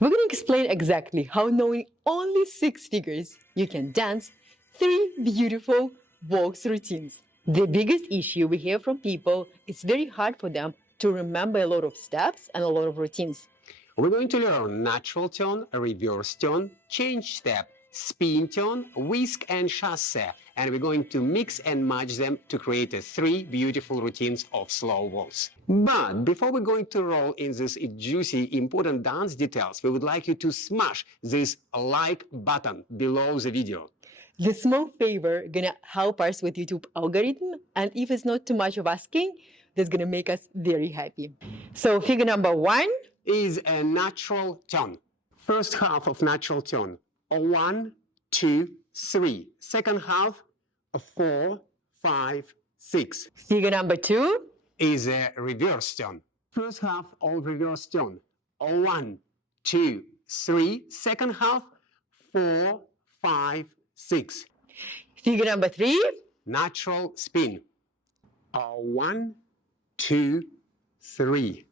We're going to explain exactly how, knowing only 6 figures, you can dance 3 beautiful waltz routines. The biggest issue we hear from people, it's very hard for them to remember a lot of steps and a lot of routines. We're going to learn natural turn, reverse turn, change step, spin turn, whisk and chasse, and we're going to mix and match them to create 3 beautiful routines of slow waltz. But before we're going to roll in these juicy, important dance details, we would like you to smash this like button below the video. This small favor gonna help us with YouTube algorithm, and if it's not too much of asking, that's gonna make us very happy. So figure number 1 is a natural turn. First half of natural turn, 1, 2, 3. Second half, 4, 5, 6. Figure number 2 is a reverse turn. First half of reverse turn, 1, 2, 3. Second half, 4, 5, 6. Figure number 3 natural spin, 1, 2, 3.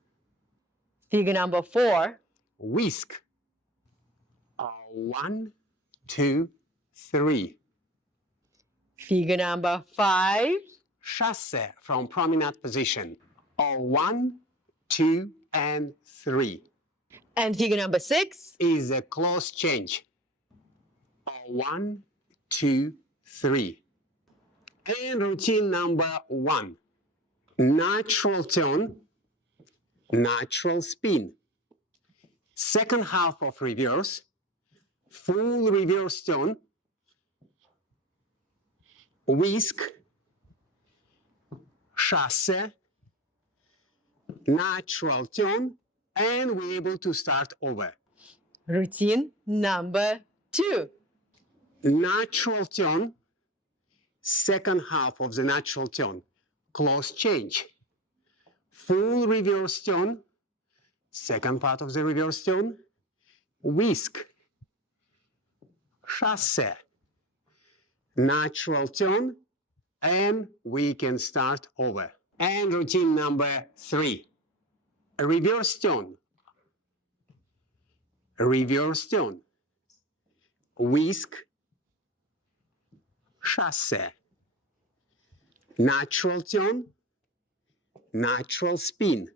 Figure number 4 whisk, 1, 2, 3. Figure number 5 chasse from promenade position, 1, 2, and 3. And figure number 6 is a close change, 1, 2, 3. And routine number 1, natural turn, natural spin. Second half of reverse, full reverse turn, whisk, chasse, natural turn, and we're able to start over. Routine number 2. Natural turn, second half of the natural turn, close change. Full reverse turn, second part of the reverse turn, whisk, chasse, natural turn, and we can start over. And routine number 3, reverse turn, whisk, chasse, natural turn, natural spin.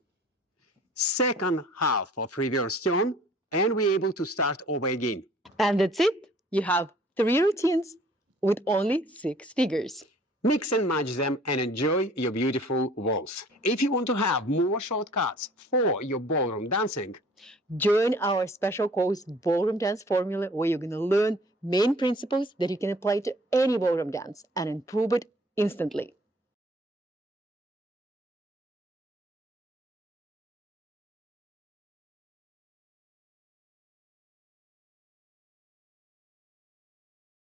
Second half of reverse turn, and we're able to start over again. And that's it. You have 3 routines with only 6 figures. Mix and match them and enjoy your beautiful waltz. If you want to have more shortcuts for your ballroom dancing, join our special course Ballroom Dance Formula, where you're going to learn main principles that you can apply to any ballroom dance and improve it instantly.